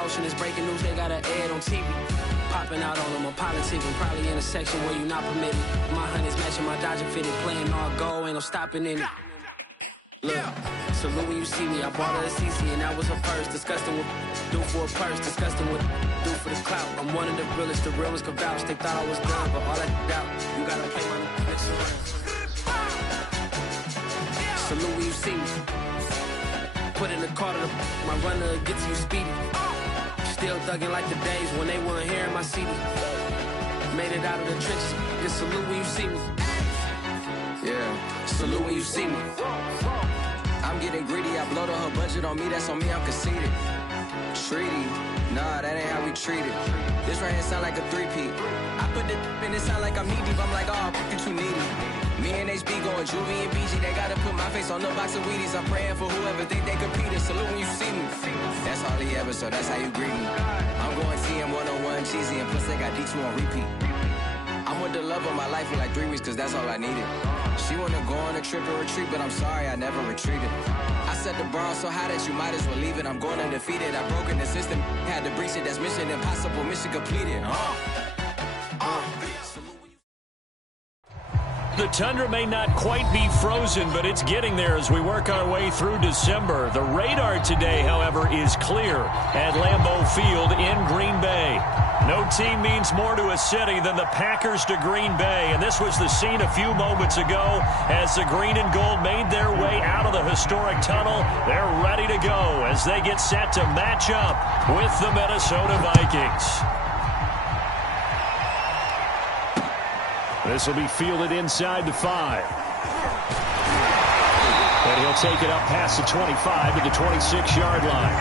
promotion is breaking news, they got an ad on TV. Popping out on them, I'm politicking, probably in a section where you not permitted. My honey's matching my Dodger fitted, playing all goal, ain't no stopping in it. Look, salute when you see me, I bought her a CC and that was her first. Disgusting what do for a purse, disgusting what do for the clout. I'm one of the realest, the realest can vouch. They thought I was done, but all that doubt, you gotta play my next one. Salute when you see me. Put in the car to my runner gets you speedy. Still thugging like the days when they weren't hearing my CD. Made it out of the trenches. Just salute when you see me. Yeah, salute when you see me. I'm getting greedy, I blowed her budget on me, that's on me, I'm conceited. Treaty, nah, that ain't how we treat it. This right here sound like a three-peat. I put the in it sound like I'm knee deep, I'm like, oh, you too needy. Me and HB going Juvie and BG, they gotta put my face on the box of Wheaties. I'm praying for whoever think they competed. Salute when you see me. That's all he ever, so that's how you greet me. I'm going TM 101 cheesy, and plus they got D2 on repeat. I'm with the love of my life for like 3 weeks, cause that's all I needed. She wanna go on a trip and retreat, but I'm sorry, I never retreated. I set the bar so high that you might as well leave it. I'm going undefeated, I broken the system, had to breach it, that's mission impossible, mission completed. The tundra may not quite be frozen, but it's getting there as we work our way through December. The radar today, however, is clear at Lambeau Field in Green Bay. No team means more to a city than the Packers to Green Bay, and this was the scene a few moments ago as the green and gold made their way out of the historic tunnel. They're ready to go as they get set to match up with the Minnesota Vikings. This will be fielded inside the 5. And he'll take it up past the 25 to the 26-yard line.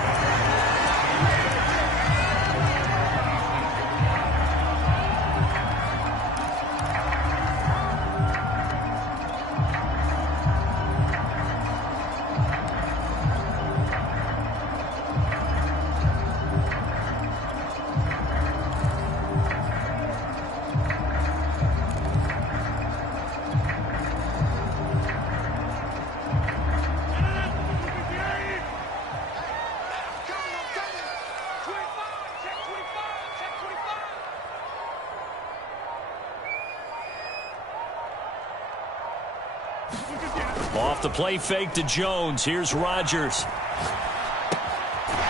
Off the play fake to Jones. Here's Rodgers.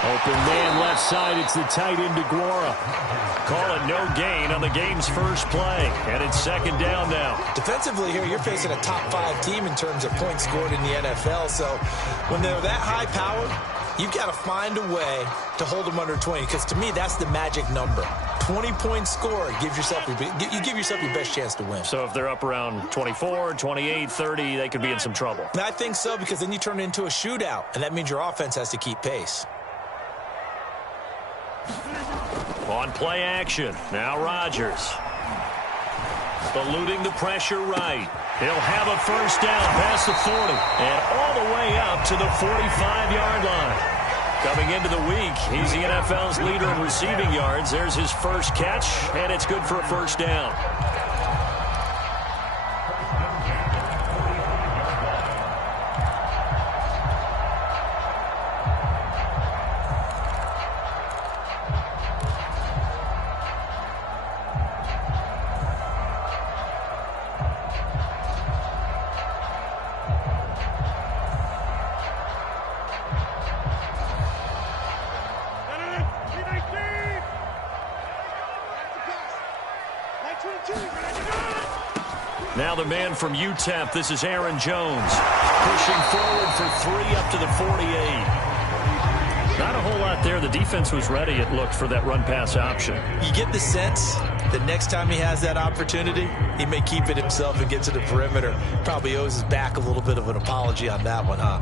Open man left side. It's the tight end DeGuara. Call it no gain on the game's first play. And it's second down now. Defensively here, you're facing a top-5 team in terms of points scored in the NFL. So when they're that high-powered, you've got to find a way to hold them under 20. Because to me, that's the magic number. 20 points scored, you give yourself your best chance to win. So if they're up around 24, 28, 30, they could be in some trouble. I think so, because then you turn it into a shootout, and that means your offense has to keep pace. On play action, now Rodgers. Eluding the pressure right. He'll have a first down past the 40 and all the way up to the 45-yard line. Coming into the week, he's the NFL's leader in receiving yards. There's his first catch, and it's good for a first down. Now the man from UTEP, this is Aaron Jones, pushing forward for 3 up to the 48. Not a whole lot there. The defense was ready, it looked, for that run-pass option. You get the sense that next time he has that opportunity, he may keep it himself and get to the perimeter. Probably owes his back a little bit of an apology on that one, huh?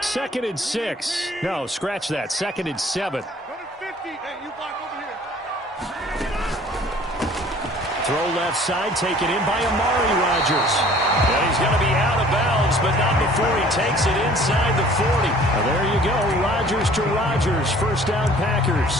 Second and 6. No, scratch that. Second and 7. Throw left side, taken in by Amari Rodgers. And he's going to be out of bounds, but not before he takes it inside the 40. Well, there you go, Rodgers to Rodgers. First down, Packers.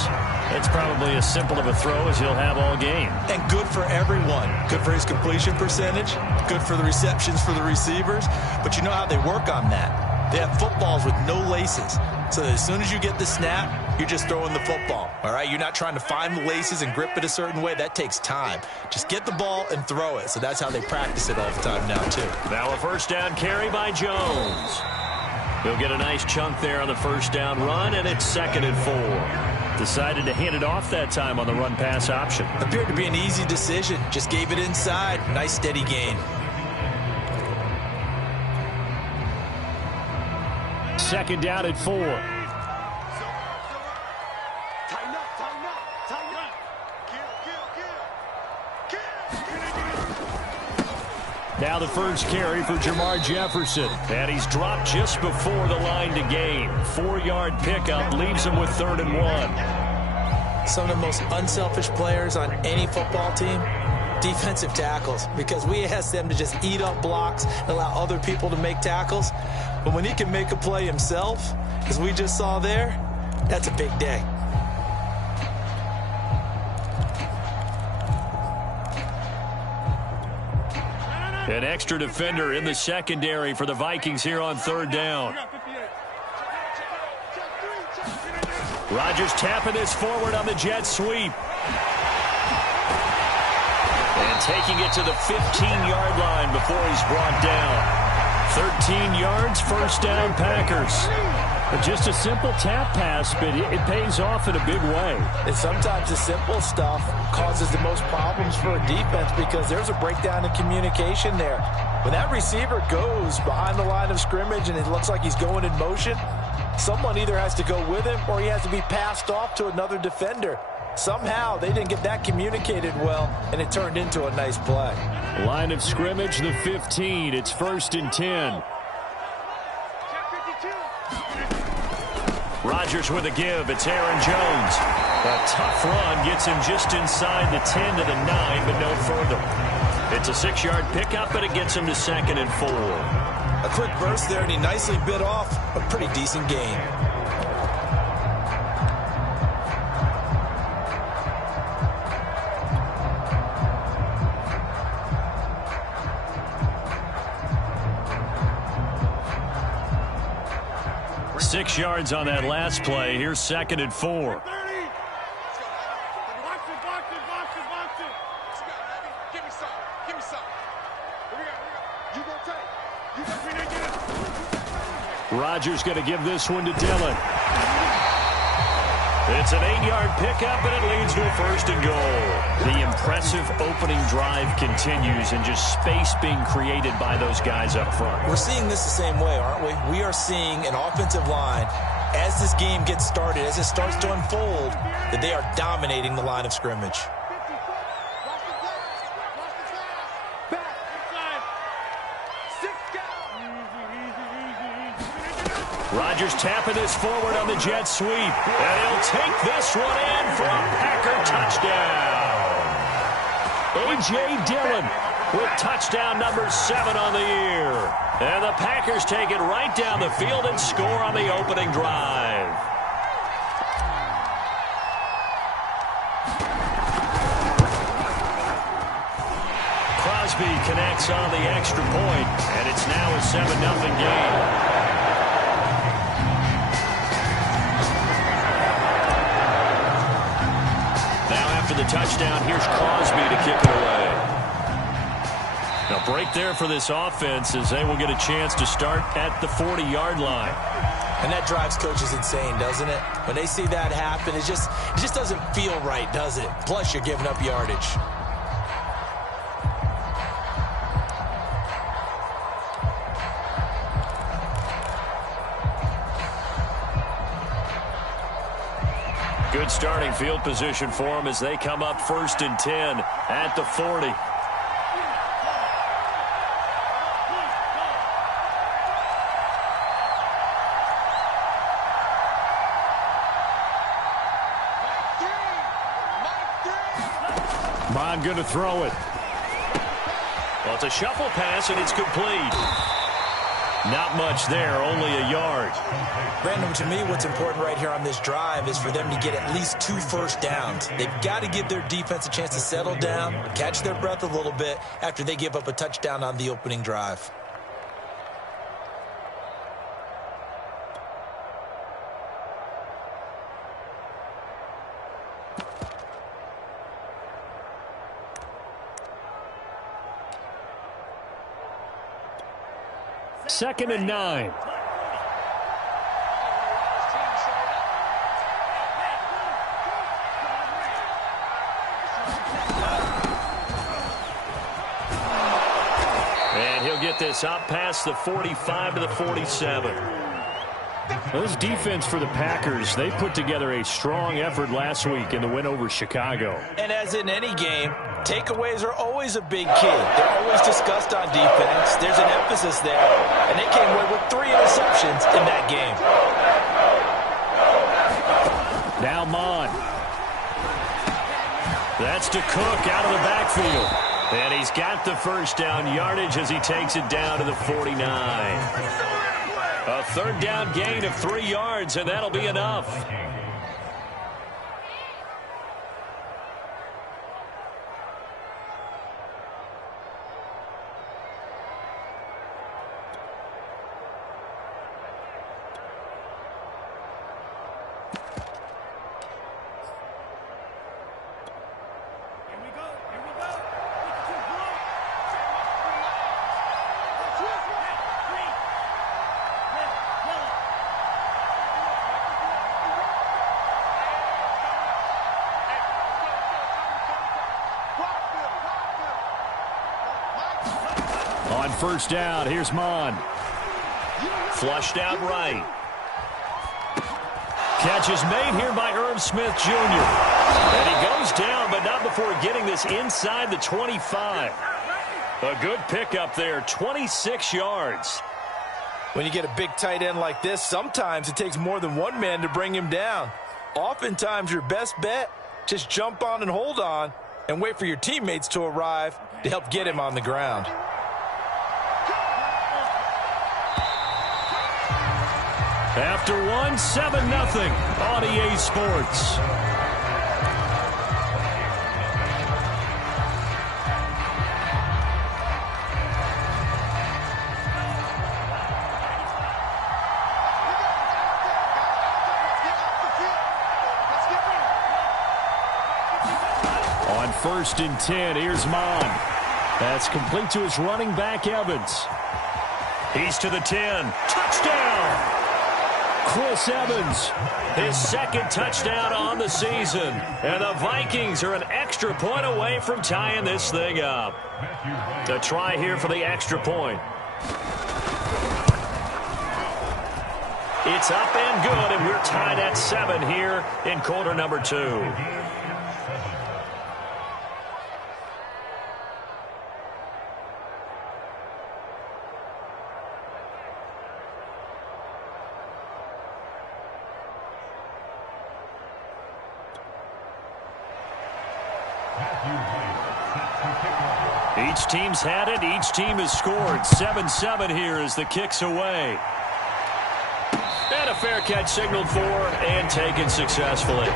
It's probably as simple of a throw as he'll have all game. And good for everyone. Good for his completion percentage. Good for the receptions for the receivers. But you know how they work on that. They have footballs with no laces. So that as soon as you get the snap, you're just throwing the football. All right? You're not trying to find the laces and grip it a certain way. That takes time. Just get the ball and throw it. So that's how they practice it all the time now, too. Now a first down carry by Jones. He'll get a nice chunk there on the first down run, and it's 2nd and 4. Decided to hand it off that time on the run-pass option. Appeared to be an easy decision. Just gave it inside. Nice, steady gain. 2nd down at 4. Now the first carry for Jamar Jefferson. And he's dropped just before the line to gain. 4-yard pickup leaves him with 3rd and 1. Some of the most unselfish players on any football team, defensive tackles, because we ask them to just eat up blocks and allow other people to make tackles. But when he can make a play himself, as we just saw there, that's a big day. An extra defender in the secondary for the Vikings here on 3rd down. Rodgers tapping this forward on the jet sweep. And taking it to the 15-yard line before he's brought down. 13 yards, first down, Packers. Just a simple tap pass, but it pays off in a big way. And sometimes the simple stuff causes the most problems for a defense because there's a breakdown in communication there. When that receiver goes behind the line of scrimmage and it looks like he's going in motion, someone either has to go with him or he has to be passed off to another defender. Somehow they didn't get that communicated well, and it turned into a nice play. Line of scrimmage, the 15. It's 1st and 10. Rodgers with a give. It's Aaron Jones. A tough run gets him just inside the 10 to the 9, but no further. It's a 6-yard pickup, but it gets him to 2nd and 4. A quick burst there, and he nicely bit off a pretty decent gain. Six yards on that last play. Here's 2nd and 4. Rodgers going to give this one to Dillon. It's an 8-yard pickup, and it leads to a 1st and goal. The impressive opening drive continues, and just space being created by those guys up front. We're seeing this the same way, aren't we? We are seeing an offensive line, as this game gets started, as it starts to unfold, that they are dominating the line of scrimmage. Rodgers tapping this forward on the jet sweep. And he'll take this one in for a Packer touchdown. A.J. Dillon with touchdown number 7 on the year. And the Packers take it right down the field and score on the opening drive. Crosby connects on the extra point, and it's now a 7-0 game. The touchdown, here's Crosby to kick it away. Now break there for this offense as they will get a chance to start at the 40-yard line. And that drives coaches insane, doesn't it? When they see that happen, it just doesn't feel right, does it? Plus, you're giving up yardage. Good starting field position for them as they come up 1st and 10 at the 40. Bond going to throw it. Well, it's a shuffle pass, and it's complete. Not much there, only a yard. Brandon, to me, what's important right here on this drive is for them to get at least 2 first downs. They've got to give their defense a chance to settle down, catch their breath a little bit after they give up a touchdown on the opening drive. Second and 9. And he'll get this up past the 45 to the 47. Well, this defense for the Packers, they put together a strong effort last week in the win over Chicago. And as in any game, takeaways are always a big key. They're always discussed on defense. There's an emphasis there. And they came away with 3 interceptions in that game. Now Mon. That's to Cook out of the backfield. And he's got the first down yardage as he takes it down to the 49. A third down gain of 3 yards, and that'll be enough. On first down, here's Mon. Flushed out right. Catch is made here by Irv Smith Jr. And he goes down, but not before getting this inside the 25. A good pickup there, 26 yards. When you get a big tight end like this, sometimes it takes more than one man to bring him down. Oftentimes, your best bet, just jump on and hold on and wait for your teammates to arrive to help get him on the ground. After 7-0 on EA Sports. On first and 10, here's Mon. That's complete to his running back, Evans. He's to the 10. Touchdown! Chris Evans, his second touchdown on the season. And the Vikings are an extra point away from tying this thing up. A try here for the extra point. It's up and good, and we're tied at 7 here in quarter number 2. Each team's had it. Each team has scored. 7-7 here as the kick's away. And a fair catch signaled for and taken successfully.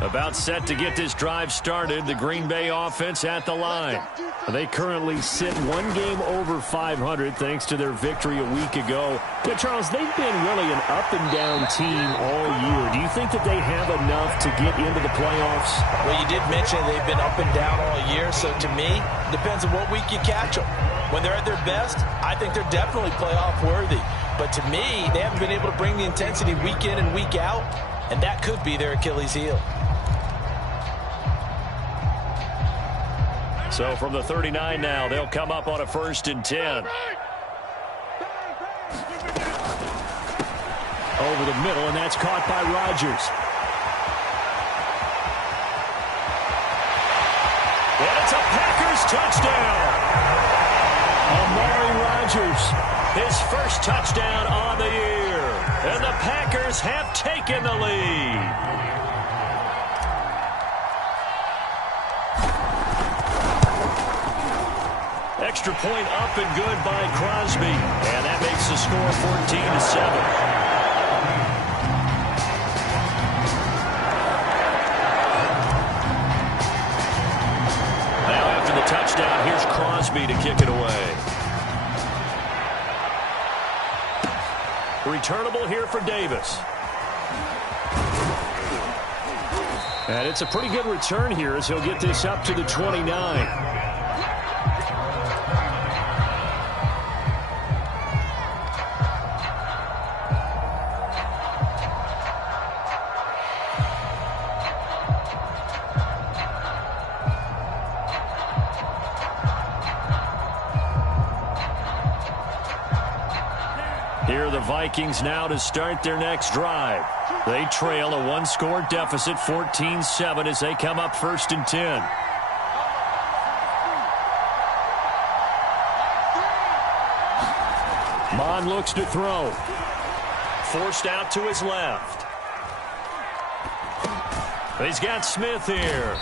About set to get this drive started. The Green Bay offense at the line. They currently sit 1 game over 500 thanks to their victory a week ago. Yeah, Charles, they've been really an up-and-down team all year. Do you think that they have enough to get into the playoffs? Well, you did mention they've been up and down all year, so to me, depends on what week you catch them. When they're at their best, I think they're definitely playoff worthy. But to me, they haven't been able to bring the intensity week in and week out, and that could be their Achilles heel. So from the 39 now, they'll come up on a 1st and 10. Over the middle, and that's caught by Rodgers. And it's a Packers touchdown. Amari Rodgers, his first touchdown on the year. And the Packers have taken the lead. Extra point up and good by Crosby. And that makes the score 14-7. Touchdown. Here's Crosby to kick it away. Returnable here for Davis. And it's a pretty good return here as he'll get this up to the 29. Here are the Vikings now to start their next drive. They trail a one-score deficit, 14-7, as they come up 1st and 10. Mon looks to throw. Forced out to his left. He's got Smith here.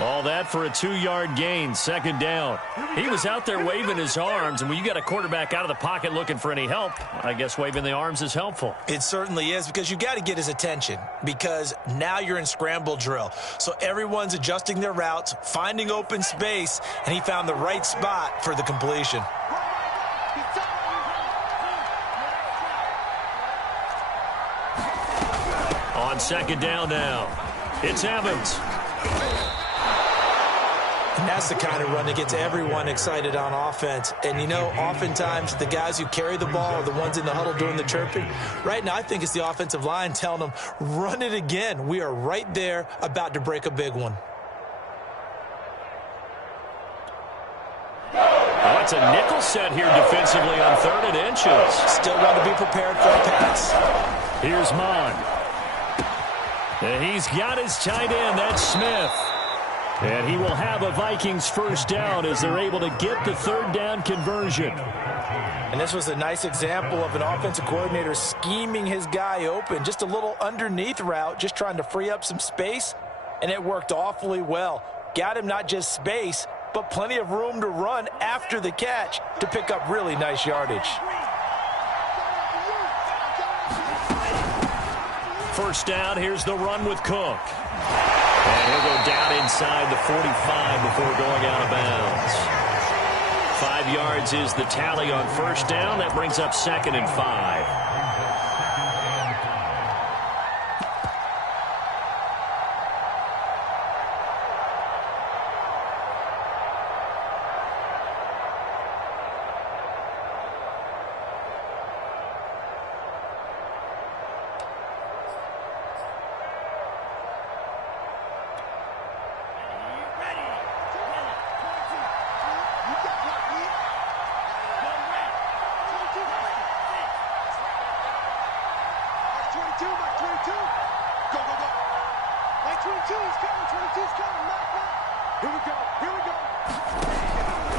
All that for a 2-yard gain, 2nd down. He was out there waving his arms, and when you got a quarterback out of the pocket looking for any help, I guess waving the arms is helpful. It certainly is, because you got to get his attention, because now you're in scramble drill. So everyone's adjusting their routes, finding open space, and he found the right spot for the completion. On 2nd down now, it's Evans. And that's the kind of run that gets everyone excited on offense. And, you know, oftentimes the guys who carry the ball are the ones in the huddle doing the chirping. Right now, I think it's the offensive line telling them, run it again. We are right there about to break a big one. Oh, it's a nickel set here defensively on 3rd and inches. Still want to be prepared for a pass. Here's Mon. And he's got his tight end. That's Smith. And he will have a Vikings 1st down as they're able to get the 3rd down conversion. And this was a nice example of an offensive coordinator scheming his guy open. Just a little underneath route, just trying to free up some space, and it worked awfully well. Got him not just space, but plenty of room to run after the catch to pick up really nice yardage. 1st down, here's the run with Cook. And he'll go down inside the 45 before going out of bounds. 5 yards is the tally on 1st down. That brings up 2nd and 5.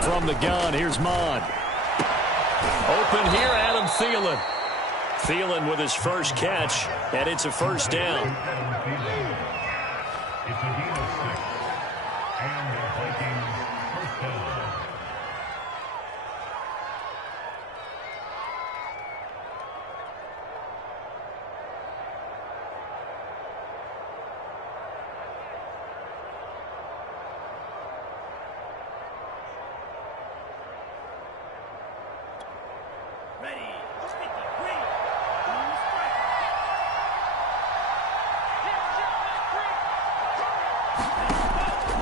From the gun, here's Mon. Open here, Adam Thielen. Thielen with his first catch, and it's a 1st down.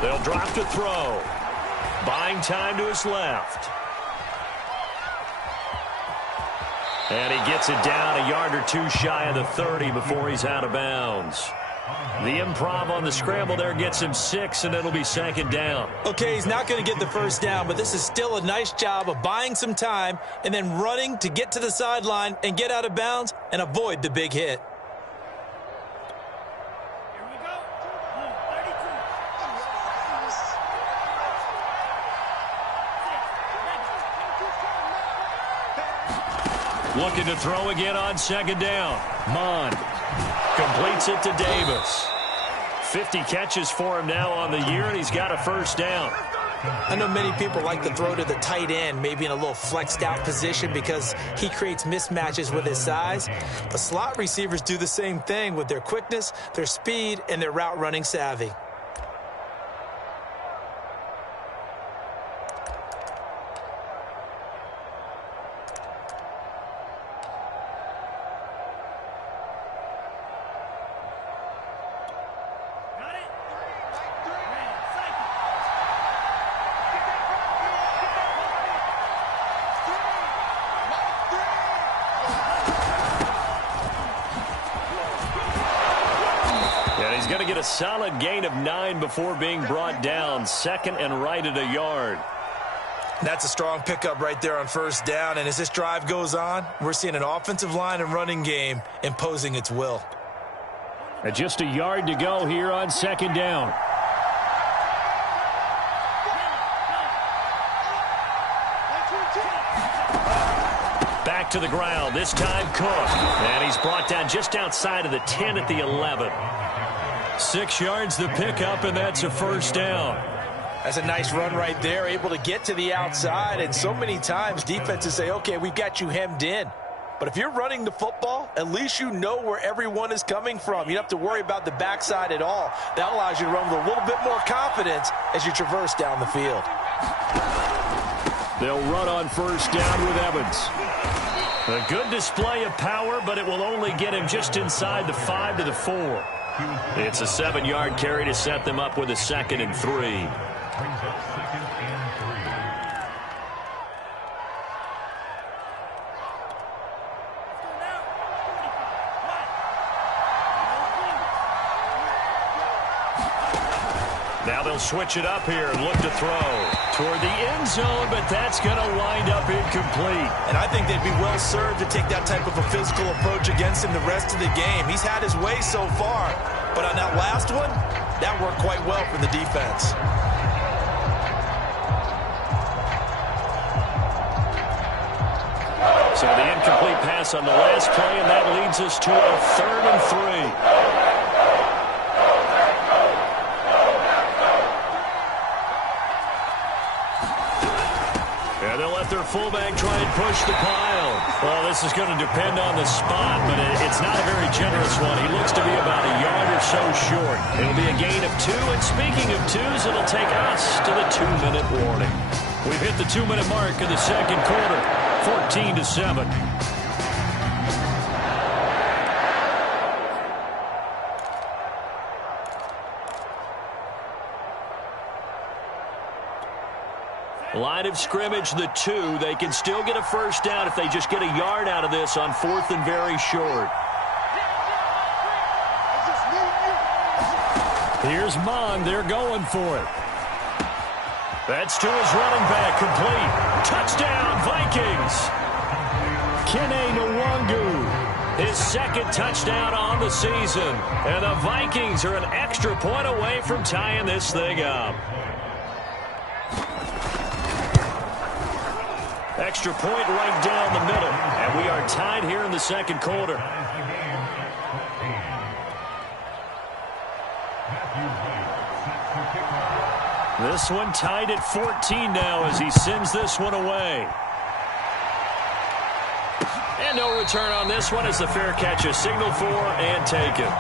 They'll drop to throw. Buying time to his left. And he gets it down a yard or two shy of the 30 before he's out of bounds. The improv on the scramble there gets him 6, and it'll be 2nd down. Okay, he's not going to get the first down, but this is still a nice job of buying some time and then running to get to the sideline and get out of bounds and avoid the big hit. Looking to throw again on 2nd down. Mon completes it to Davis. 50 catches for him now on the year, and he's got a first down. I know many people like to throw to the tight end, maybe in a little flexed out position because he creates mismatches with his size. But slot receivers do the same thing with their quickness, their speed, and their route running savvy. Solid gain of 9 before being brought down. 2nd and right at a yard. That's a strong pickup right there on first down. And as this drive goes on, we're seeing an offensive line and running game imposing its will. And just a yard to go here on 2nd down. Back to the ground. This time Cook. And he's brought down just outside of the 10 at the 11. 6 yards the pickup, and that's a first down. That's a nice run right there, able to get to the outside. And so many times defenses say, okay, we've got you hemmed in. But if you're running the football, at least you know where everyone is coming from. You don't have to worry about the backside at all. That allows you to run with a little bit more confidence as you traverse down the field. They'll run on first down with Evans. A good display of power, but it will only get him just inside the 5 to the 4. It's a 7-yard carry to set them up with a 2nd and 3. Now they'll switch it up here and look to throw toward the end zone, but that's going to wind up incomplete. And I think they'd be well served to take that type of a physical approach against him the rest of the game. He's had his way so far, but on that last one, that worked quite well for the defense. So the incomplete pass on the last play, and that leads us to a 3rd and 3. Their fullback try and push the pile. Well, this is going to depend on the spot, but it's not a very generous one. He looks to be about a yard or so short. It'll be a gain of 2, and speaking of 2s, it'll take us to the 2-minute warning. We've hit the 2-minute mark of the 2nd quarter, 14-7. Line of scrimmage, the 2. They can still get a first down if they just get a yard out of this on 4th and very short. Here's Mon. They're going for it. That's to his running back. Complete. Touchdown, Vikings. Kene Nwangu. His 2nd touchdown on the season. And the Vikings are an extra point away from tying this thing up. Extra point right down the middle. And we are tied here in the 2nd quarter. This one tied at 14 now as he sends this one away. And no return on this one as the fair catch is signaled for and taken.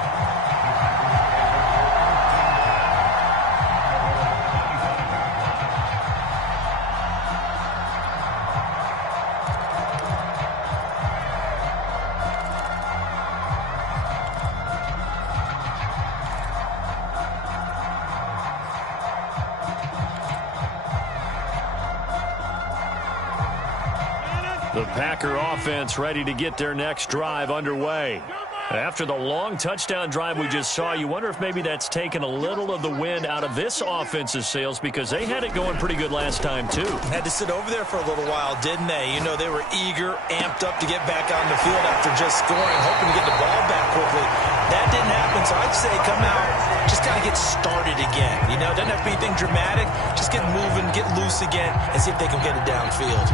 The Packer offense ready to get their next drive underway. After the long touchdown drive we just saw, you wonder if maybe that's taken a little of the wind out of this offense's sails because they had it going pretty good last time, too. Had to sit over there for a little while, didn't they? You know, they were eager, amped up to get back on the field after just scoring, hoping to get the ball back quickly. That didn't happen, so I'd say come out, just got to get started again. You know, it doesn't have to be anything dramatic. Just get moving, get loose again, and see if they can get it downfield.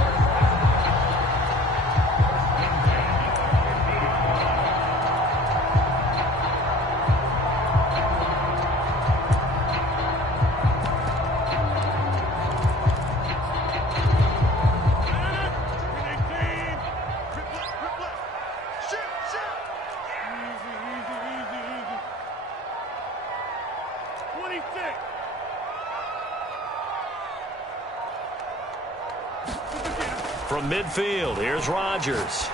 From midfield, here's Rodgers.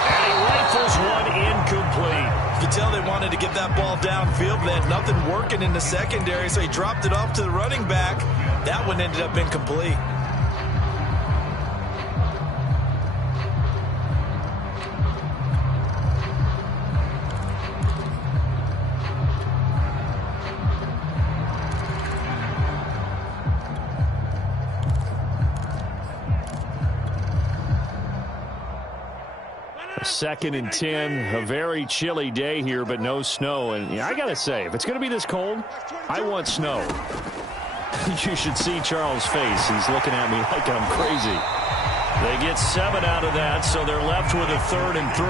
And he rifles one incomplete. You could tell they wanted to get that ball downfield, but they had nothing working in the secondary, so he dropped it off to the running back. That one ended up incomplete. Second and 10, a very chilly day here, but no snow. And I got to say, if it's going to be this cold, I want snow. You should see Charles' face. He's looking at me like I'm crazy. They get 7 out of that, so they're left with a 3rd and 3.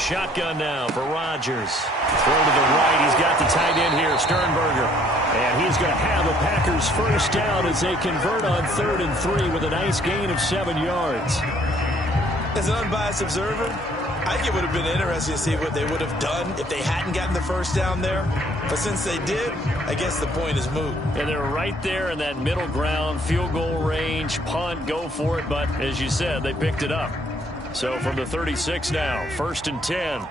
Shotgun now for Rodgers. Throw to the right. He's got the tight end here, Sternberger. And he's going to have a Packers first down as they convert on 3rd and 3 with a nice gain of 7 yards. As an unbiased observer, I think it would have been interesting to see what they would have done if they hadn't gotten the first down there. But since they did, I guess the point is moot. And they're right there in that middle ground, field goal range, punt, go for it. But as you said, they picked it up. So from the 36 now, 1st and 10.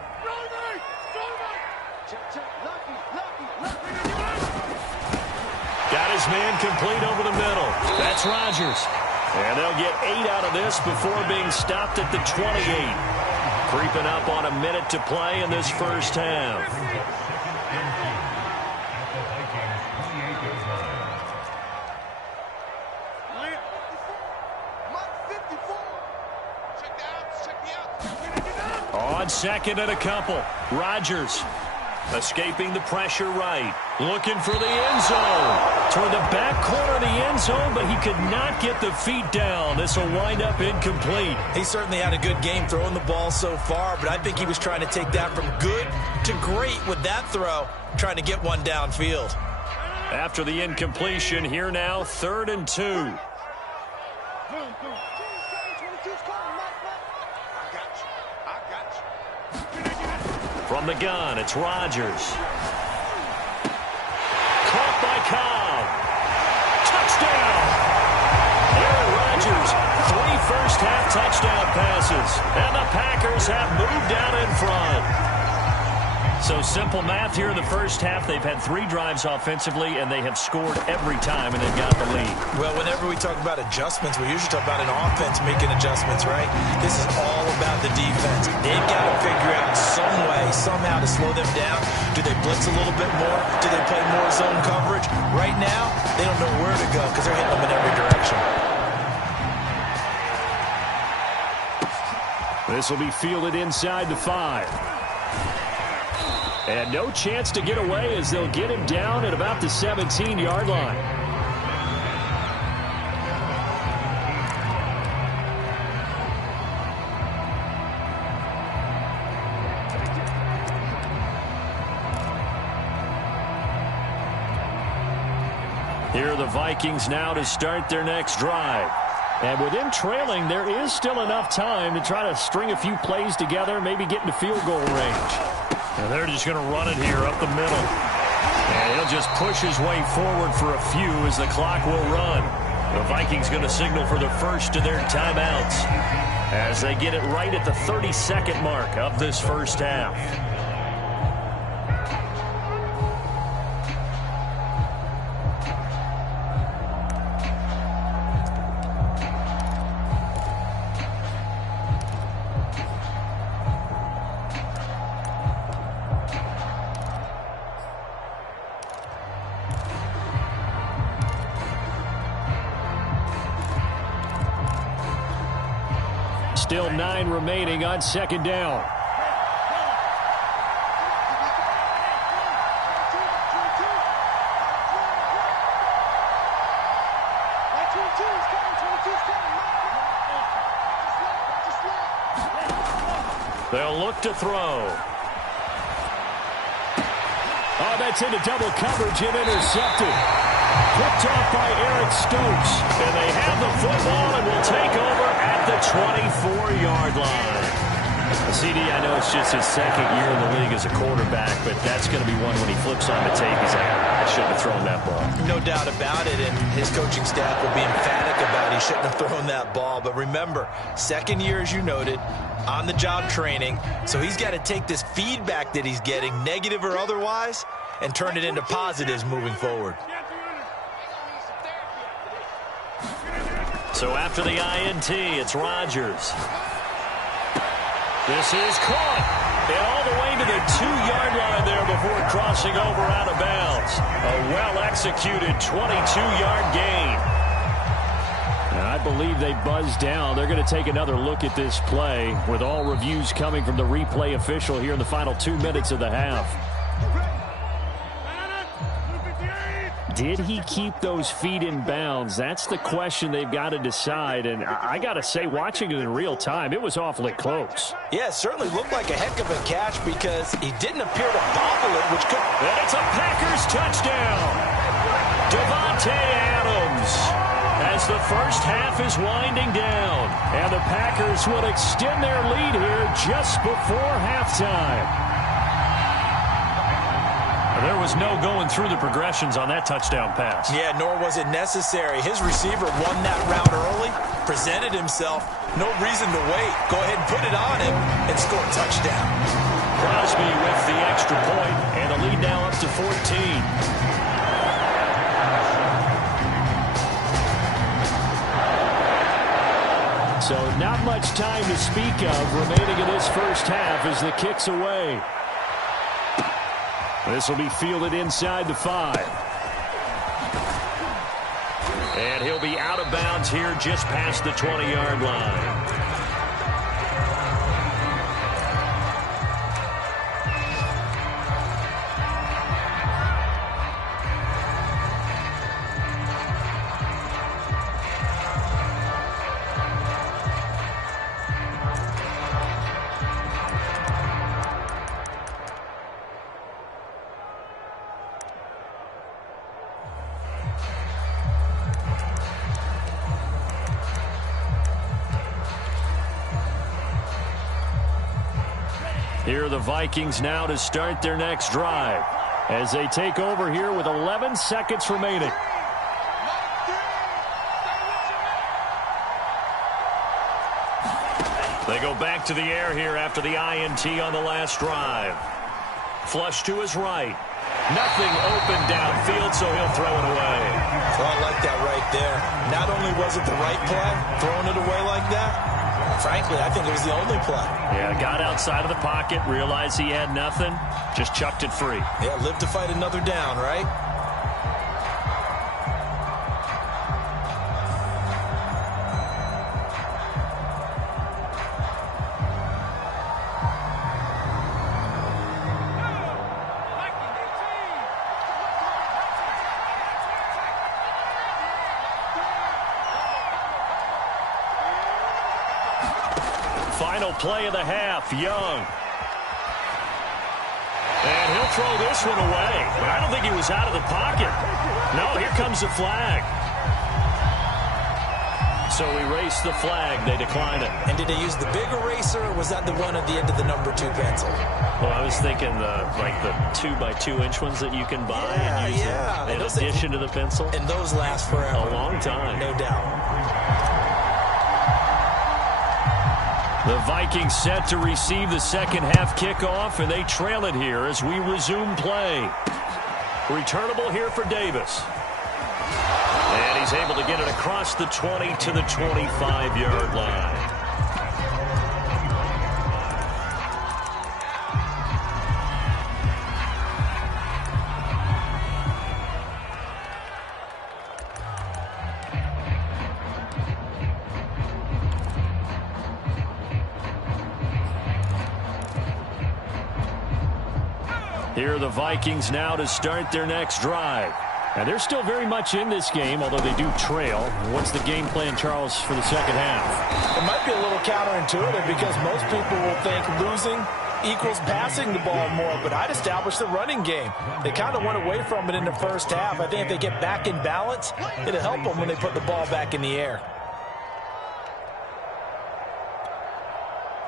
Got his man complete over the middle. That's Rodgers. And they'll get 8 out of this before being stopped at the 28. Creeping up on a minute to play in this first half. On 2nd and a couple. Rodgers escaping the pressure right. Looking for the end zone. Toward the back corner of the end zone, but he could not get the feet down. This will wind up incomplete. He certainly had a good game throwing the ball so far, but I think he was trying to take that from good to great with that throw, trying to get one downfield. After the incompletion, here now, 3rd and 2. From the gun, it's Rodgers. Caught by Cobb. Touchdown! Aaron Rodgers, 3 first-half touchdown passes. And the Packers have moved down in front. So simple math here in the first half. They've had 3 drives offensively, and they have scored every time, and they've got the lead. Well, whenever we talk about adjustments, we usually talk about an offense making adjustments, right? This is all about the defense. They've got to figure out some way, somehow to slow them down. Do they blitz a little bit more? Do they play more zone coverage? Right now, they don't know where to go because they're hitting them in every direction. This will be fielded inside the 5. And no chance to get away as they'll get him down at about the 17-yard line. Here are the Vikings now to start their next drive. And with them trailing, there is still enough time to try to string a few plays together, maybe get into field goal range. And they're just going to run it here up the middle. And he'll just push his way forward for a few as the clock will run. The Vikings going to signal for the first of their timeouts as they get it right at the 30-second mark of this first half. Still 9 remaining on second down. They'll look to throw. Oh, that's into double coverage and intercepted. Picked off by Eric Stokes. And they have the football and will take over at the 24-yard line. CD, I know it's just his second year in the league as a quarterback, but that's going to be one when he flips on the tape. He's like, I shouldn't have thrown that ball. No doubt about it, and his coaching staff will be emphatic about he shouldn't have thrown that ball. But remember, second year, as you noted, on-the-job training, so he's got to take this feedback that he's getting, negative or otherwise, and turn it into positives moving forward. So after the INT, it's Rodgers. This is caught. And all the way to the 2-yard line there before crossing over out of bounds. A well-executed 22-yard gain. And I believe they buzzed down. They're going to take another look at this play with all reviews coming from the replay official here in the final 2 minutes of the half. Did he keep those feet in bounds? That's the question they've got to decide. And I got to say, watching it in real time, it was awfully close. Yeah, it certainly looked like a heck of a catch because he didn't appear to bobble it, which could... And it's a Packers touchdown. Devontae Adams as the first half is winding down. And the Packers will extend their lead here just before halftime. There was no going through the progressions on that touchdown pass. Yeah, nor was it necessary. His receiver won that route early, presented himself. No reason to wait. Go ahead and put it on him and score a touchdown. Crosby with the extra point, and the lead now up to 14. So not much time to speak of remaining in this first half as the kick's away. This will be fielded inside the 5. And he'll be out of bounds here just past the 20-yard line. Here are the Vikings now to start their next drive as they take over here with 11 seconds remaining. They go back to the air here after the INT on the last drive. Flush to his right. Nothing open downfield, so he'll throw it away. Well, I like that right there. Not only was it the right play, throwing it away like that, frankly, I think it was the only play. Yeah, got outside of the pocket, realized he had nothing, just chucked it free. Yeah, live to fight another down, right? Final play of the half, Young. And he'll throw this one away. But I don't think he was out of the pocket. No, here comes the flag. So erase the flag. They decline it. And did they use the big eraser, or was that the one at the end of the number 2 pencil? Well, I was thinking the 2x2-inch ones that you can buy and use in addition to the pencil. And those last forever. A long time. No doubt. The Vikings set to receive the second half kickoff, and they trail it here as we resume play. Returnable here for Davis. And he's able to get it across the 20 to the 25-yard line. Here are the Vikings now to start their next drive. And they're still very much in this game, although they do trail. What's the game plan, Charles, for the second half? It might be a little counterintuitive because most people will think losing equals passing the ball more, but I'd establish the running game. They kind of went away from it in the first half. I think if they get back in balance, it'll help them when they put the ball back in the air.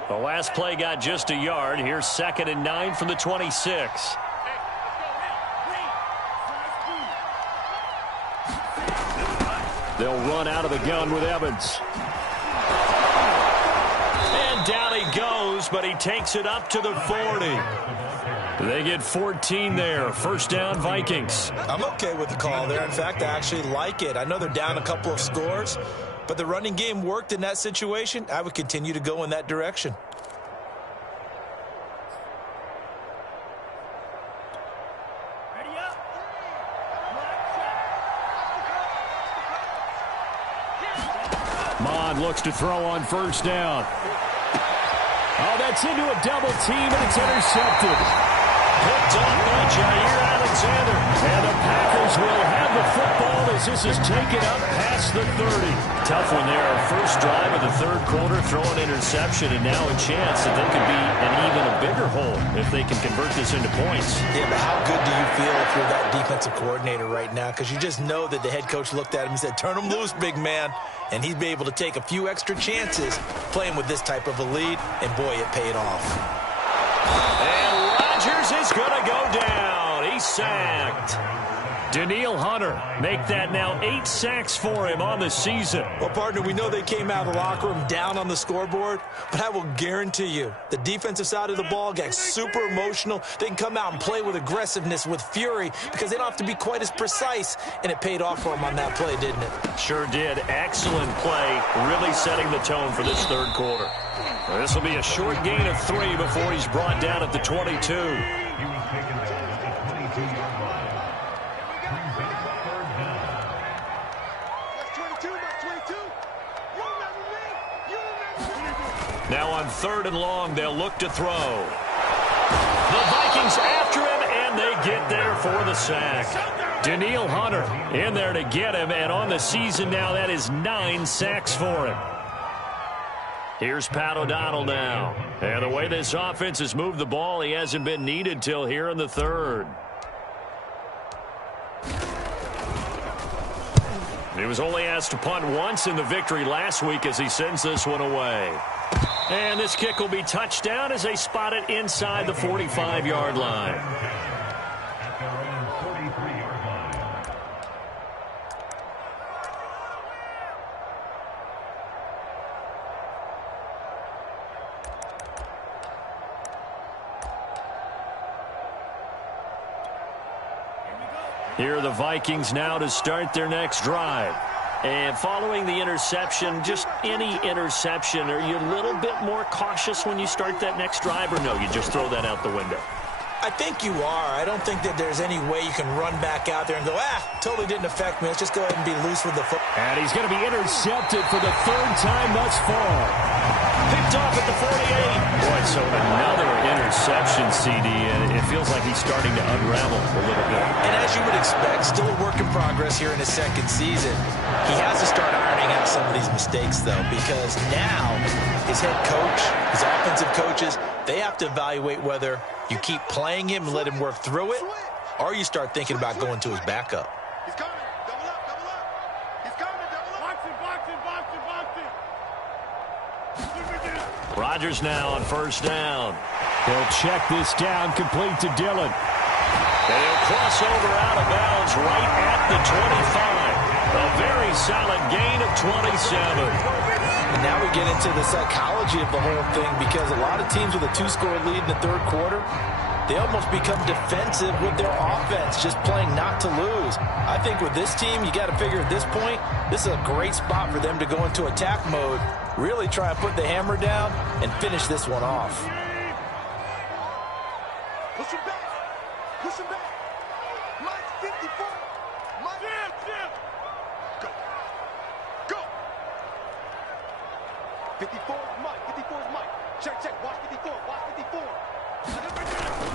The last play got just a yard. Here's 2nd and 9 from the 26. They'll run out of the gun with Evans. And down he goes, but he takes it up to the 40. They get 14 there. First down, Vikings. I'm okay with the call there. In fact, I actually like it. I know they're down a couple of scores, but the running game worked in that situation. I would continue to go in that direction. Looks to throw on first down. Oh, that's into a double team, and it's intercepted. Picked up by Jair Alexander. And the Packers will have the football as this is taken up past the 30. Tough one there. First drive of the third quarter, throw an interception, and now a chance that they could be an even a bigger hole if they can convert this into points. Yeah, but how good do you feel if you're that defensive coordinator right now? Because you just know that the head coach looked at him and said, turn him loose, big man. And he'd be able to take a few extra chances playing with this type of a lead, and boy, it paid off. And Rodgers is going to go down. He's sacked. Danielle Hunter make that now 8 sacks for him on the season. Well, partner, we know they came out of the locker room down on the scoreboard, but I will guarantee you the defensive side of the ball got super emotional. They can come out and play with aggressiveness, with fury, because they don't have to be quite as precise, and it paid off for them on that play, didn't it? Sure did. Excellent play, really setting the tone for this third quarter. This will be a short gain of 3 before he's brought down at the 22. Now on 3rd and long, they'll look to throw. The Vikings after him, and they get there for the sack. Danielle Hunter in there to get him, and on the season now, that is 9 sacks for him. Here's Pat O'Donnell now. And the way this offense has moved the ball, he hasn't been needed till here in the 3rd. He was only asked to punt once in the victory last week as he sends this one away. And this kick will be touchdown as they spot it inside the 45-yard line. Here are the Vikings now to start their next drive. And following the interception, just any interception, are you a little bit more cautious when you start that next drive, or no, you just throw that out the window? I think you are. I don't think that there's any way you can run back out there and go, totally didn't affect me. Let's just go ahead and be loose with the foot. And he's going to be intercepted for the 3rd time thus far. Picked off at the 48. Boy, so another interception, CD, and it feels like he's starting to unravel a little bit. And as you would expect, still a work in progress here in his 2nd season. He has to start ironing out some of these mistakes, though, because now his head coach, his offensive coaches, they have to evaluate whether you keep playing him and let him work through it, or you start thinking about going to his backup. He's coming. Double up, double up. He's coming, double up. Box it. Rodgers now on 1st down. He'll check this down, complete to Dillon. And he'll cross over out of bounds right at the 25. A very solid gain of 27. And now we get into the psychology of the whole thing, because a lot of teams with a 2-score lead in the 3rd quarter, they almost become defensive with their offense, just playing not to lose. I think with this team, you got to figure at this point, this is a great spot for them to go into attack mode, really try and put the hammer down and finish this one off. Push him back. Push him back. Mike 54. Mike. Jim. Go. Go. 54 is Mike. 54 is Mike. Check. Watch 54. Watch 54.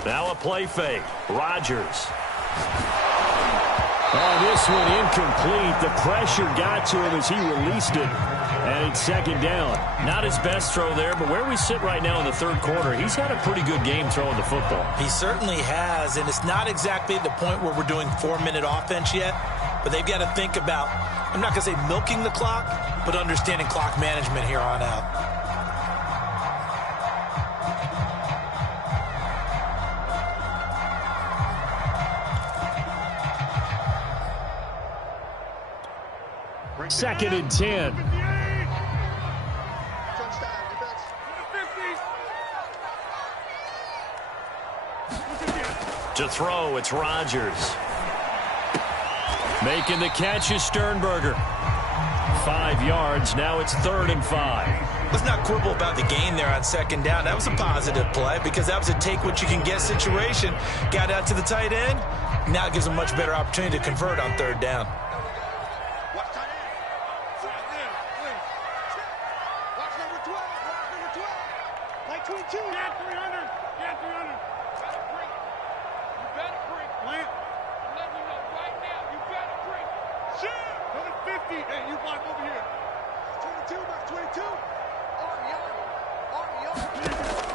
Now a play fake. Rodgers. Oh, this one incomplete. The pressure got to him as he released it. And it's second down. Not his best throw there, but where we sit right now in the third quarter, he's had a pretty good game throwing the football. He certainly has, and it's not exactly at the point where we're doing 4-minute offense yet, but they've got to think about, I'm not going to say milking the clock, but understanding clock management here on out. Second and 10. To throw, it's Rodgers. Making the catch is Sternberger. 5 yards, now it's 3rd and 5. Let's not quibble about the gain there on second down. That was a positive play because that was a take-what-you-can-get situation. Got out to the tight end. Now it gives them a much better opportunity to convert on 3rd down.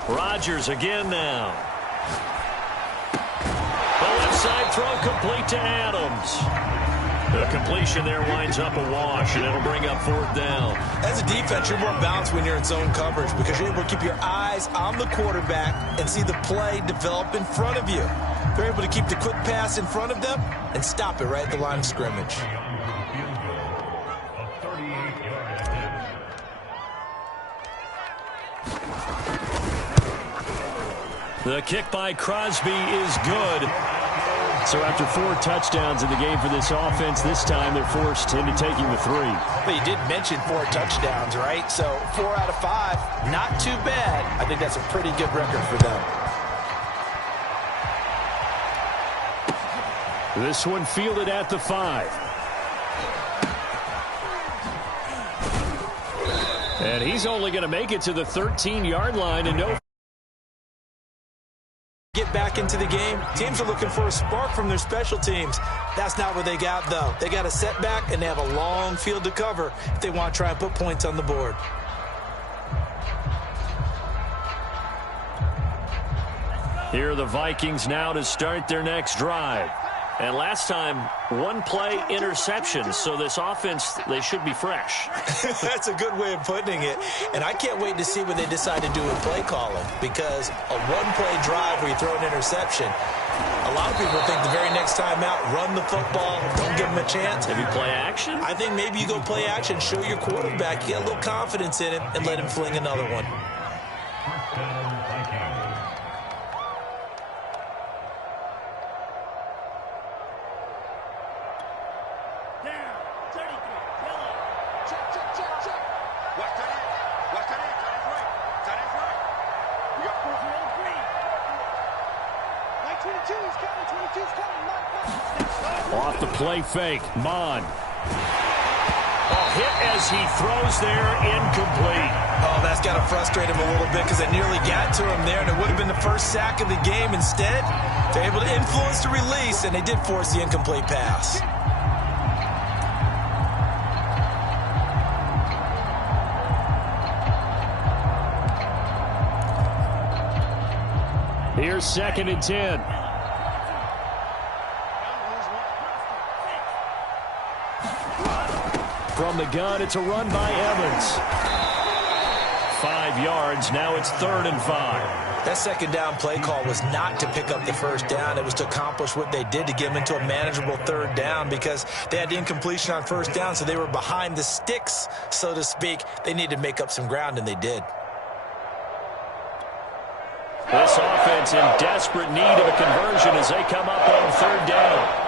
Rodgers again now. The left side throw complete to Adams. The completion there winds up a wash, and it'll bring up 4th down. As a defense, you're more balanced when you're in zone coverage because you're able to keep your eyes on the quarterback and see the play develop in front of you. They're able to keep the quick pass in front of them and stop it right at the line of scrimmage. The kick by Crosby is good. So after 4 touchdowns in the game for this offense, this time they're forced into taking the 3. But you did mention 4 touchdowns, right? So 4 out of 5, not too bad. I think that's a pretty good record for them. This one fielded at the 5. And he's only going to make it to the 13-yard line and no. Get back into the game. Teams are looking for a spark from their special teams. That's not what they got, though. They got a setback, and they have a long field to cover if they want to try and put points on the board. Here are the Vikings now to start their next drive. And last time, 1-play interception. So this offense, they should be fresh. That's a good way of putting it. And I can't wait to see what they decide to do with play calling. Because a 1-play drive where you throw an interception, a lot of people think the very next time out, run the football, don't give them a chance. Maybe play action? I think maybe you go play action, show your quarterback, you get a little confidence in him, and let him fling another one. Off the play fake, Mon. Hit as he throws there, incomplete. Oh, that's got to frustrate him a little bit because it nearly got to him there, and it would have been the first sack of the game. Instead, they're able to influence the release, and they did force the incomplete pass. Here's 2nd and 10. From the gun, it's a run by Evans. 5 yards, now it's 3rd and 5. That second down play call was not to pick up the first down. It was to accomplish what they did to get them into a manageable 3rd down because they had the incompletion on 1st down, so they were behind the sticks, so to speak. They needed to make up some ground, and they did. This offense in desperate need of a conversion as they come up on 3rd down.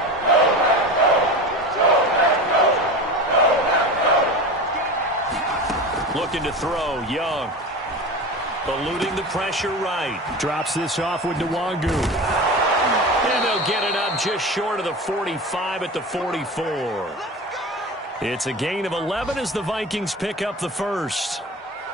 Looking to throw, Young. Eluding the pressure right. Drops this off with Nwangu. And they'll get it up just short of the 45 at the 44. It's a gain of 11 as the Vikings pick up the first.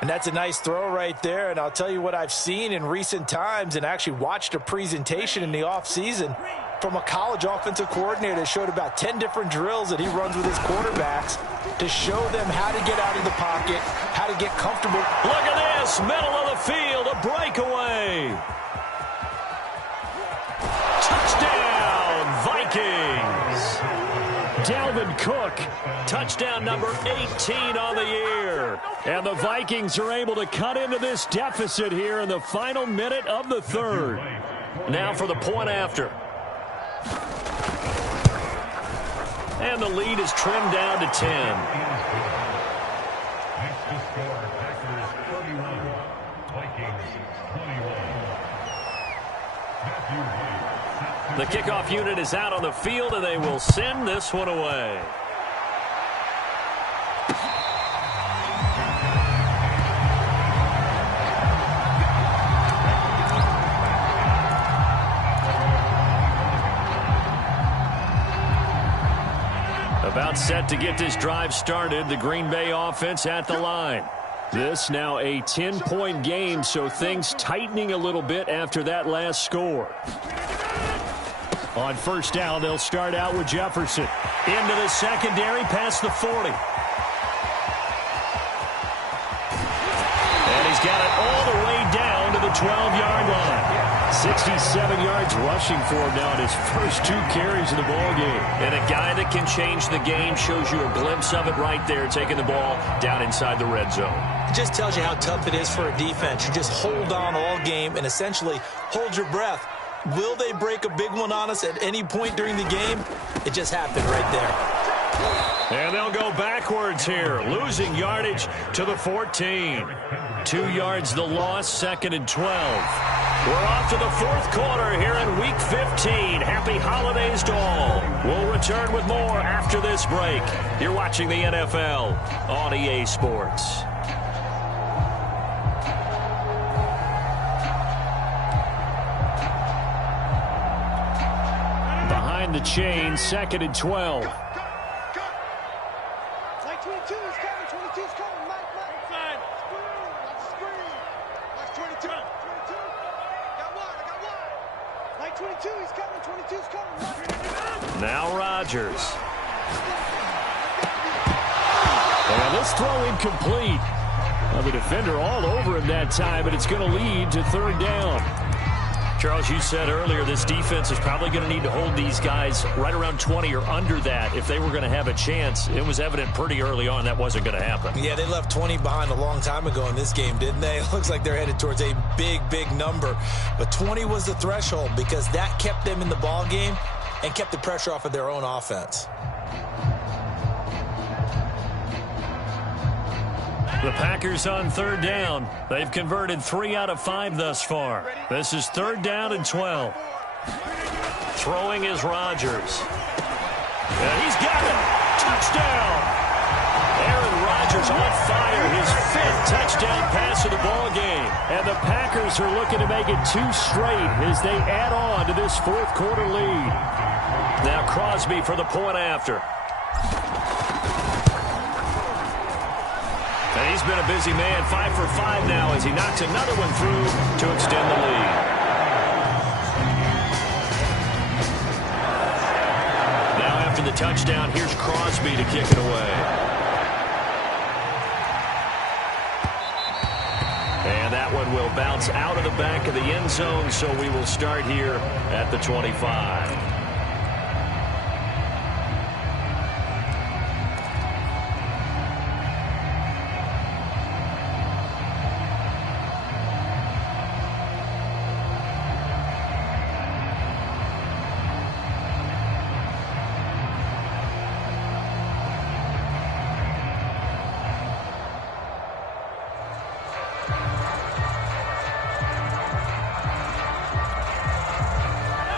And that's a nice throw right there. And I'll tell you what I've seen in recent times and actually watched a presentation in the offseason from a college offensive coordinator that showed about 10 different drills that he runs with his quarterbacks to show them how to get out of the pocket, how to get comfortable. Look at this, middle of the field, a breakaway. Touchdown, Vikings. Dalvin Cook, touchdown number 18 on the year. And the Vikings are able to cut into this deficit here in the final minute of the third. Now for the point after. And the lead is trimmed down to 10. The kickoff unit is out on the field, and they will send this one away. About set to get this drive started, the Green Bay offense at the line. This now a 10-point game, so things tightening a little bit after that last score. On first down, they'll start out with Jefferson. Into the secondary, past the 40. And he's got it all the way down to the 12-yard line. 67 yards rushing for him now in his first 2 carries of the ballgame. And a guy that can change the game, shows you a glimpse of it right there, taking the ball down inside the red zone. It just tells you how tough it is for a defense. You just hold on all game and essentially hold your breath. Will they break a big one on us at any point during the game? It just happened right there. And they'll go backwards here, losing yardage to the 14. 2 yards the loss, 2nd and 12. We're off to the fourth quarter here in Week 15. Happy holidays to all. We'll return with more after this break. You're watching the NFL on EA Sports. Behind the chain, 2nd and 12. Like 22 is coming. 22 is coming. Mike. Inside. Screen. Watch 22. 22. Got one. Like 22, he's coming. 22 is coming. Now Rodgers. And this throw incomplete. Well, the defender all over him that time, but it's going to lead to 3rd down. Charles, you said earlier this defense is probably going to need to hold these guys right around 20 or under that if they were going to have a chance. It was evident pretty early on that wasn't going to happen. Yeah, they left 20 behind a long time ago in this game, didn't they? It looks like they're headed towards a big number. But 20 was the threshold because that kept them in the ball game and kept the pressure off of their own offense. The Packers on 3rd down. They've converted 3 out of 5 thus far. This is 3rd down and 12. Throwing is Rodgers. And he's got it. Touchdown. Aaron Rodgers on fire. His 5th touchdown pass of the ball game. And the Packers are looking to make it 2 straight as they add on to this 4th quarter lead. Now Crosby for the point after. And he's been a busy man, 5 for 5 now as he knocks another one through to extend the lead. Now after the touchdown, here's Crosby to kick it away. And that one will bounce out of the back of the end zone, so we will start here at the 25.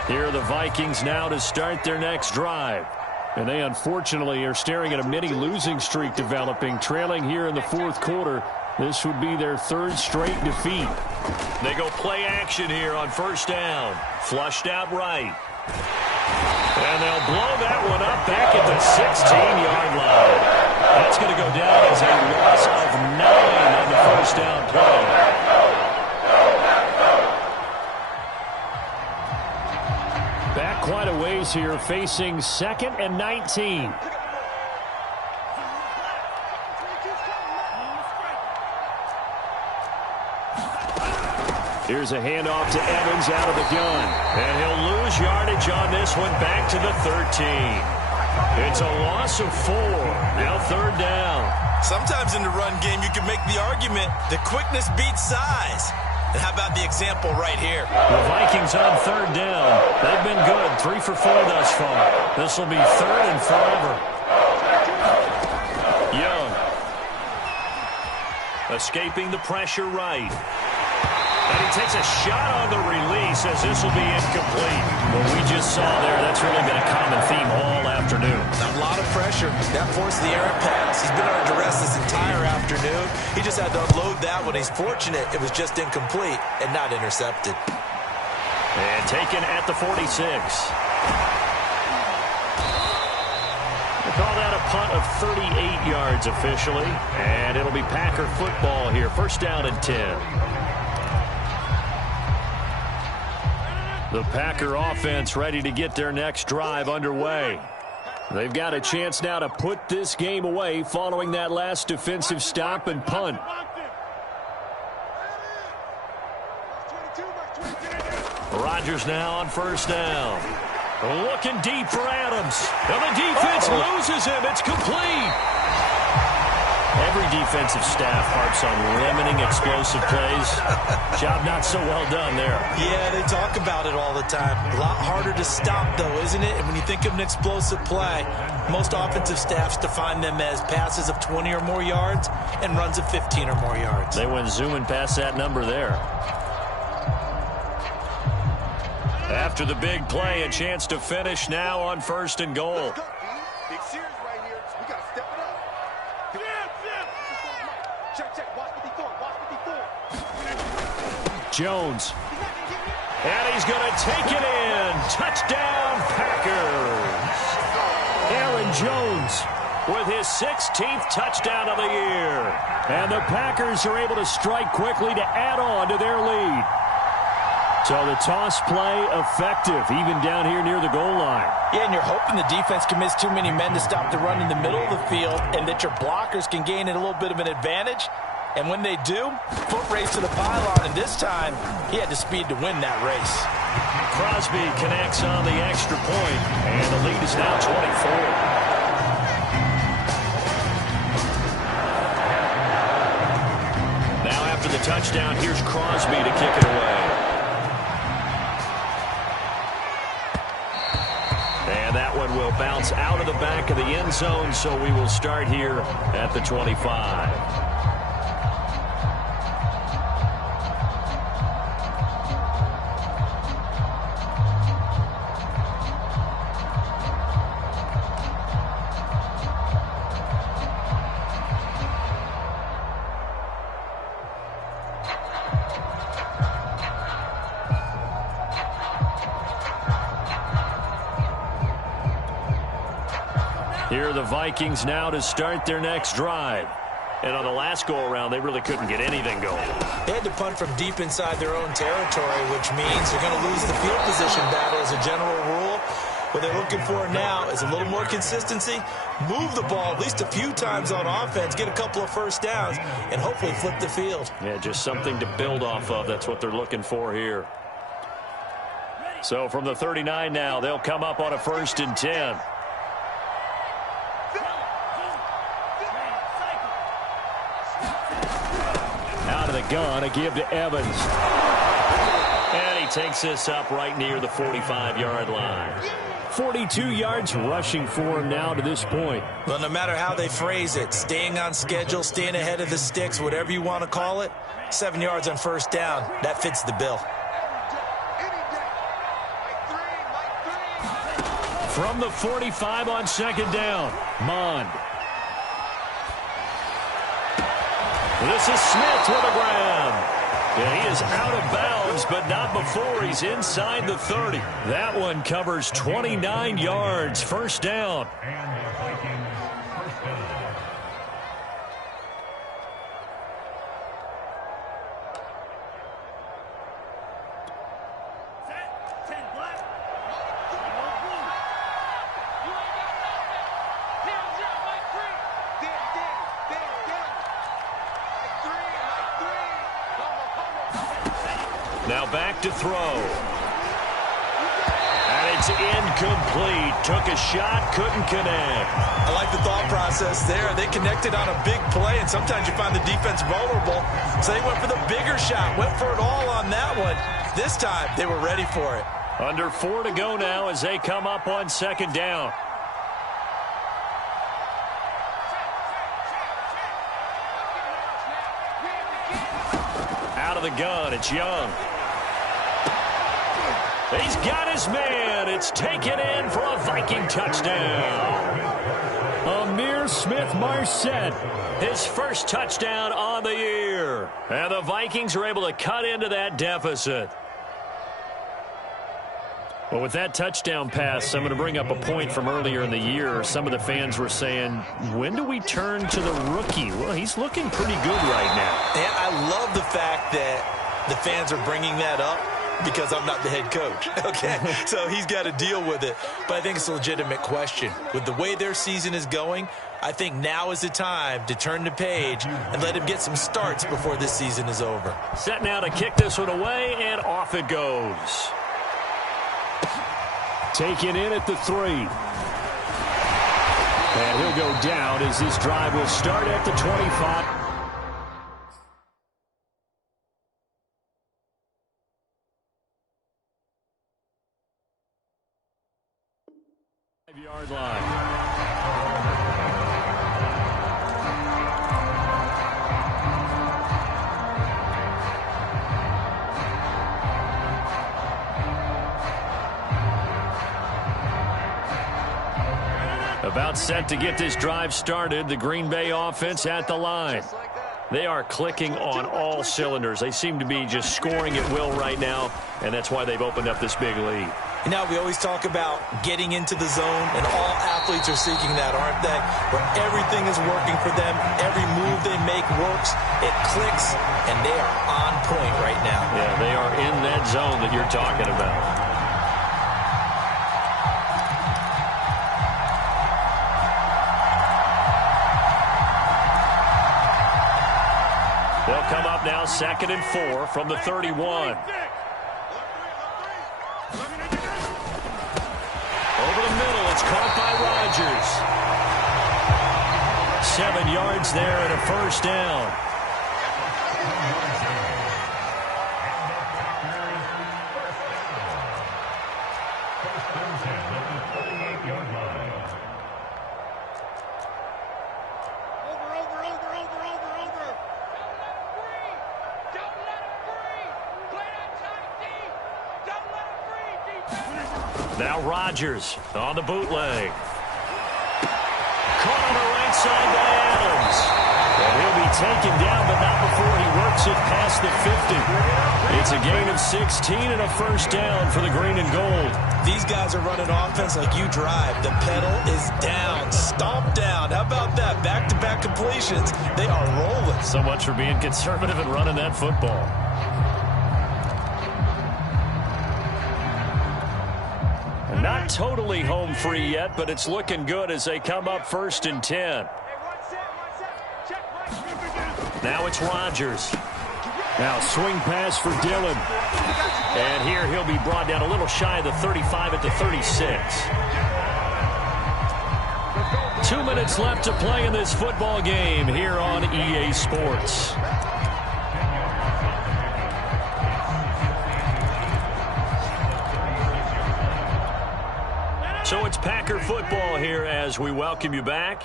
Here are the Vikings now to start their next drive. And they unfortunately are staring at a mini losing streak developing, trailing here in the 4th quarter. This would be their 3rd straight defeat. They go play action here on 1st down. Flushed out right. And they'll blow that one up back at the 16-yard line. That's going to go down as a loss of 9 on the first down play. Back quite a ways here, facing 2nd and 19. Here's a handoff to Evans out of the gun. And he'll lose yardage on this one, back to the 13. It's a loss of 4. Now 3rd down. Sometimes in the run game, you can make the argument that quickness beats size. And how about the example right here? The Vikings on 3rd down. They've been good, 3 for 4 thus far. This will be 3rd and forever. Young. Escaping the pressure right. And he takes a shot on the release as this will be incomplete. What we just saw there, that's really been a common theme all afternoon. A lot of pressure. That forced the errant pass. He's been under duress this entire afternoon. He just had to unload that one. He's fortunate it was just incomplete and not intercepted. And taken at the 46. We'll call that a punt of 38 yards officially. And it'll be Packer football here. 1st down and 10. The Packer offense ready to get their next drive underway. They've got a chance now to put this game away following that last defensive stop and punt. Rodgers now on 1st down. Looking deep for Adams. And the defense loses him. It's complete. Every defensive staff harps on limiting explosive plays. Job not so well done there. Yeah, they talk about it all the time. A lot harder to stop, though, isn't it? And when you think of an explosive play, most offensive staffs define them as passes of 20 or more yards and runs of 15 or more yards. They went zooming past that number there. After the big play, a chance to finish now on 1st and goal. Big series right here. We got to step it up. Check. Watch 54. Jones. And he's going to take it in. Touchdown, Packers. Aaron Jones with his 16th touchdown of the year. And the Packers are able to strike quickly to add on to their lead. So the toss play effective, even down here near the goal line. Yeah, and you're hoping the defense commits too many men to stop the run in the middle of the field and that your blockers can gain a little bit of an advantage. And when they do, foot race to the pylon, and this time he had the speed to win that race. Crosby connects on the extra point, and the lead is now 24. Now after the touchdown, here's Crosby to kick it away. And that one will bounce out of the back of the end zone, so we will start here at the 25. Here are the Vikings now to start their next drive. And on the last go-around, they really couldn't get anything going. They had to punt from deep inside their own territory, which means they're going to lose the field position battle as a general rule. What they're looking for now is a little more consistency, move the ball at least a few times on offense, get a couple of first downs, and hopefully flip the field. Yeah, just something to build off of. That's what they're looking for here. So from the 39 now, they'll come up on a 1st and 10. Out of the gun, a give to Evans. And he takes this up right near the 45-yard line. 42 yards rushing for him now to this point. Well, no matter how they phrase it, staying on schedule, staying ahead of the sticks, whatever you want to call it, 7 yards on 1st down, that fits the bill. From the 45 on 2nd down, Mond. This is Smith with a grab. And he is out of bounds, but not before he's inside the 30. That one covers 29 yards. 1st down. Now back to throw. And it's incomplete. Took a shot, couldn't connect. I like the thought process there. They connected on a big play, and sometimes you find the defense vulnerable. So they went for the bigger shot, went for it all on that one. This time, they were ready for it. Under 4 to go now as they come up on second down. Out of the gun, it's Young. He's got his man. It's taken in for a Viking touchdown. Amir Smith-Marset, his first touchdown on the year. And the Vikings are able to cut into that deficit. Well, with that touchdown pass, I'm going to bring up a point from earlier in the year. Some of the fans were saying, when do we turn to the rookie? Well, he's looking pretty good right now. And I love the fact that the fans are bringing that up because I'm not the head coach, okay? So he's got to deal with it. But I think it's a legitimate question. With the way their season is going, I think now is the time to turn the page and let him get some starts before this season is over. Set now to kick this one away, and off it goes. Taken in at the 3. And he'll go down as this drive will start at the 25. Yard line. About set to get this drive started. The Green Bay offense at the line. They are clicking on all cylinders. They seem to be just scoring at will right now, and that's why they've opened up this big lead. You know, we always talk about getting into the zone, and all athletes are seeking that, aren't they? Where everything is working for them, every move they make works, it clicks, and they are on point right now. Yeah, they are in that zone that you're talking about. They'll come up now 2nd and 4 from the 31. Over the middle, it's caught by Rodgers. 7 yards there and a first down. Now Rodgers on the bootleg. Caught on the right side by Adams. And he'll be taken down, but not before he works it past the 50. It's a gain of 16 and a first down for the green and gold. These guys are running offense like you drive. The pedal is down, stomp down. How about that? Back-to-back completions. They are rolling. So much for being conservative and running that football. Not totally home free yet, but it's looking good as they come up 1st and 10. Now it's Rodgers. Now swing pass for Dillon. And here he'll be brought down a little shy of the 35 at the 36. 2 minutes left to play in this football game here on EA Sports. So it's Packer football here as we welcome you back.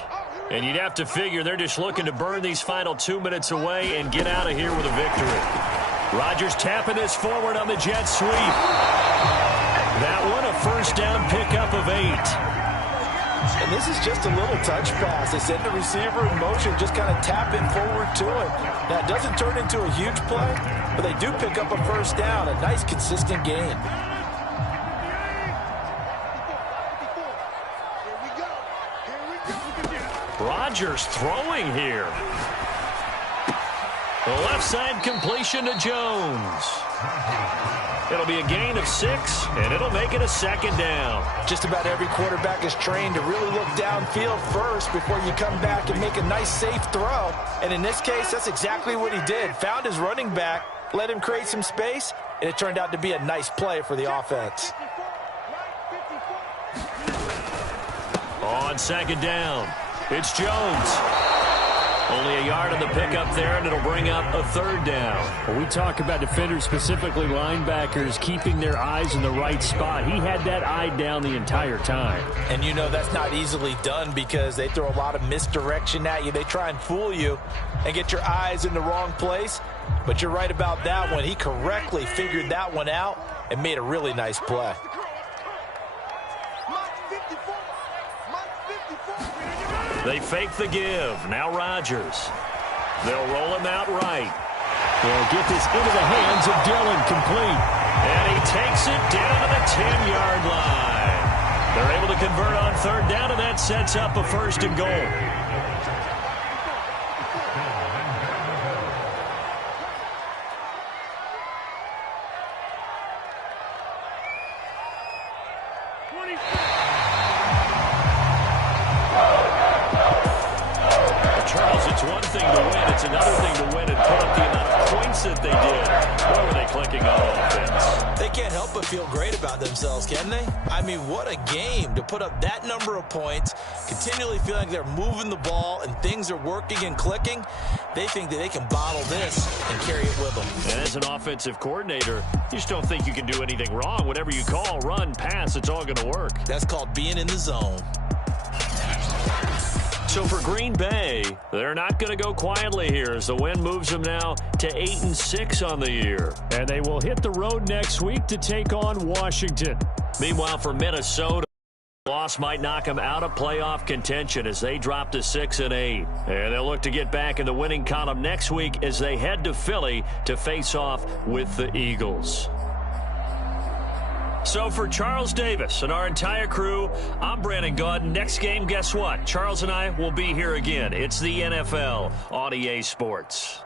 And you'd have to figure they're just looking to burn these final 2 minutes away and get out of here with a victory. Rodgers tapping this forward on the jet sweep. That one a first down pickup of 8. And this is just a little touch pass. They send the receiver in motion, just kind of tap it forward to him. Now, it doesn't turn into a huge play, but they do pick up a first down, a nice, consistent gain. Rodgers throwing here. The left side completion to Jones. It'll be a gain of 6, and it'll make it a second down. Just about every quarterback is trained to really look downfield first before you come back and make a nice, safe throw. And in this case, that's exactly what he did. Found his running back, let him create some space, and it turned out to be a nice play for the offense. On second down, it's Jones. Only a yard on the pickup there, and it'll bring up a third down. When we talk about defenders, specifically linebackers, keeping their eyes in the right spot, he had that eye down the entire time. And you know that's not easily done because they throw a lot of misdirection at you. They try and fool you and get your eyes in the wrong place. But you're right about that one. He correctly figured that one out and made a really nice play. They fake the give. Now Rodgers. They'll roll him out right. They'll get this into the hands of Dillon, complete. And he takes it down to the 10-yard line. They're able to convert on third down, and that sets up a first and goal. Charles, it's one thing to win. It's another thing to win and put up the amount of points that they did. Boy, were they clicking on offense. They can't help but feel great about themselves, can they? I mean, what a game to put up that number of points, continually feeling like they're moving the ball and things are working and clicking. They think that they can bottle this and carry it with them. And as an offensive coordinator, you just don't think you can do anything wrong. Whatever you call, run, pass, it's all going to work. That's called being in the zone. So for Green Bay, they're not going to go quietly here as the win moves them now to 8-6 on the year. And they will hit the road next week to take on Washington. Meanwhile, for Minnesota, loss might knock them out of playoff contention as they drop to 6-8. And they'll look to get back in the winning column next week as they head to Philly to face off with the Eagles. So for Charles Davis and our entire crew, I'm Brandon Gaudin. Next game, guess what? Charles and I will be here again. It's the NFL on EA Sports.